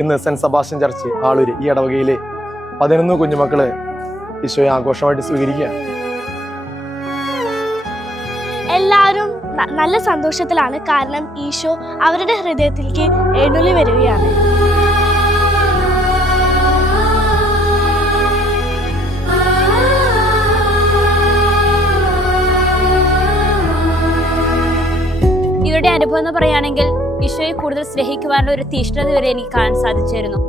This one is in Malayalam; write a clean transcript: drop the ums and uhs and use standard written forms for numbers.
ഇന്ന് സെന്റ് സെബാസ്റ്റ്യൻ ചർച്ച് ആളൂര് ഈ ഇടവകയിലെ 11 കുഞ്ഞുമക്കള് ഈശോയെ ആഘോഷമായിട്ട് സ്വീകരിക്കുകയാണ്. എല്ലാവരും നല്ല സന്തോഷത്തിലാണ്. കാരണം ഈശോ അവരുടെ ഹൃദയത്തിലേക്ക് എഴുന്നള്ളി വരികയാണ്. ഇവരുടെ അനുഭവം എന്ന് പറയുകയാണെങ്കിൽ ഈശോയെ കൂടുതൽ സ്നേഹിക്കുവാനുള്ള ഒരു തീഷ്ണത വരെ എനിക്ക് കാണാൻ സാധിച്ചിരുന്നു.